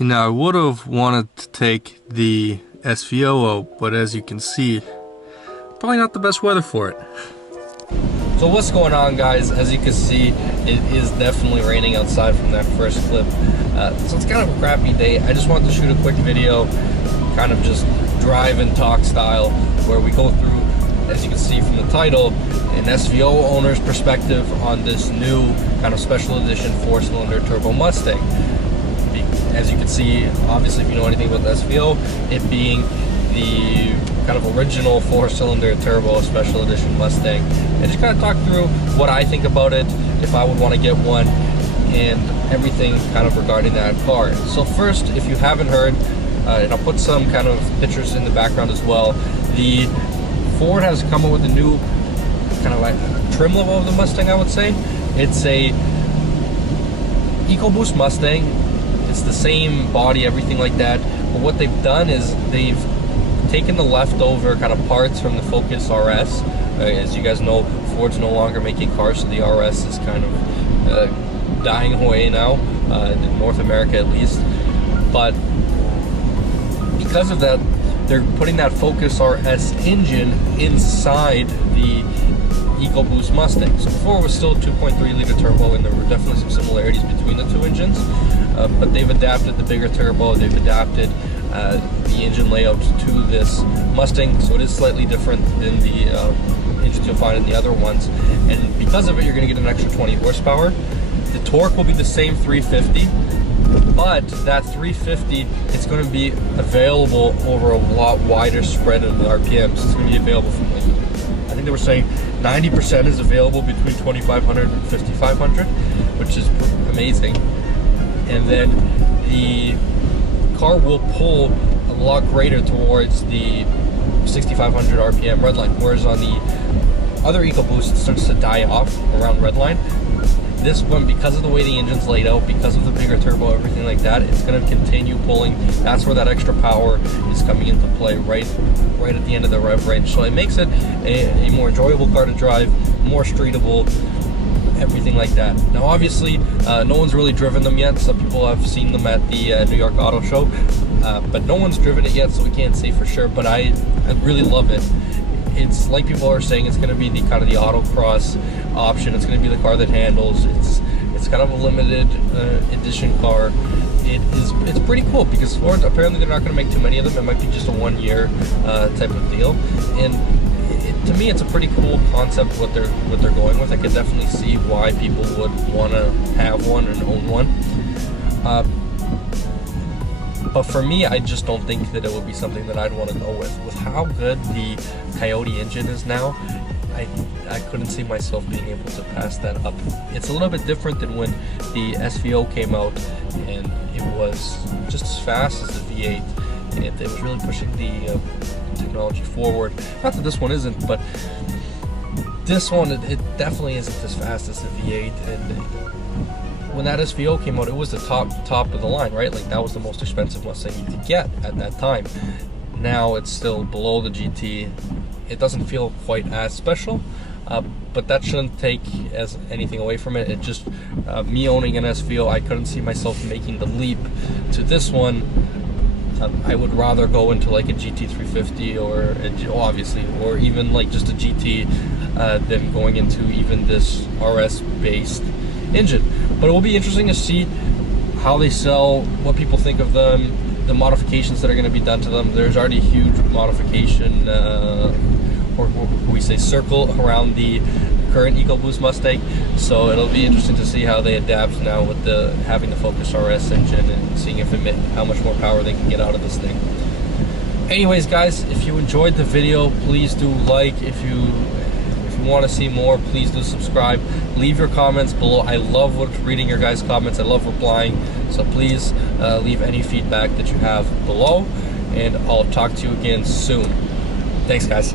See, now I would have wanted to take the SVO out, but as you can see, probably not the best weather for it. So what's going on, guys? As you can see, it is definitely raining outside from that first clip. So it's kind of a crappy day. I just wanted to shoot a quick video, kind of just drive and talk style, where we go through, as you can see from the title, an SVO owner's perspective on this new kind of special edition 4-cylinder turbo Mustang. As you can see, obviously, if you know anything about the SVO, it being the kind of original 4-cylinder turbo special edition Mustang, and just kind of talk through what I think about it, if I would want to get one, and everything kind of regarding that car. So first, if you haven't heard, and I'll put some kind of pictures in the background as well, the Ford has come up with a new kind of like trim level of the Mustang, I would say. It's a EcoBoost Mustang. It's the same body, everything like that, but what they've done is they've taken the leftover kind of parts from the Focus RS. As you guys know, Ford's no longer making cars, so the RS is kind of dying away now, in North America at least. But because of that, they're putting that Focus RS engine inside the EcoBoost Mustang. So before it was still a 2.3 liter turbo, and there were definitely some similarities between the two engines, but they've adapted the bigger turbo, they've adapted the engine layout to this Mustang, so it is slightly different than the engines you'll find in the other ones, and because of it, you're going to get an extra 20 horsepower. The torque will be the same 350, but that 350, it's going to be available over a lot wider spread of the RPMs. It's going to be available from, like, I think they were saying 90% is available between 2,500 and 5,500, which is amazing. And then the car will pull a lot greater towards the 6,500 RPM redline, whereas on the other EcoBoost, it starts to die off around redline. This one, because of the way the engine's laid out, because of the bigger turbo, everything like that, it's going to continue pulling. That's where that extra power is coming into play, right at the end of the rev range. So it makes it a more enjoyable car to drive, more streetable, everything like that. Now, obviously, no one's really driven them yet. Some people have seen them at the New York Auto Show, but no one's driven it yet, so we can't say for sure. But I really love it. It's like people are saying, it's going to be the kind of the autocross option. It's going to be the car that handles. It's kind of a limited edition car. It's pretty cool because Ford, apparently they're not going to make too many of them. It might be just a 1 year type of deal, and to me, it's a pretty cool concept what they're going with. I could definitely see why people would want to have one and own one. But for me, I just don't think that it would be something that I'd want to go with. With how good the Coyote engine is now, I couldn't see myself being able to pass that up. It's a little bit different than when the SVO came out, and it was just as fast as the V8, and it was really pushing the technology forward. Not that this one isn't, but this one, it definitely isn't as fast as the V8. And when that SVO came out, it was the top of the line, right? Like, that was the most expensive Mustang you could get at that time. Now it's still below the GT. It doesn't feel quite as special, but that shouldn't take as anything away from it. It just, me owning an SVO, I couldn't see myself making the leap to this one. I would rather go into like a GT350 or obviously, or even like just a GT than going into even this RS based engine. But it will be interesting to see how they sell, what people think of them, the modifications that are going to be done to them. There's already a huge modification, or we say circle, around the current EcoBoost Mustang. So it'll be interesting to see how they adapt now with having the Focus RS engine, and seeing how much more power they can get out of this thing. Anyways, guys, if you enjoyed the video, please do like. If you want to see more, please do subscribe. Leave your comments below. I love reading your guys' comments. I love replying. So please leave any feedback that you have below, and I'll talk to you again soon. Thanks, guys.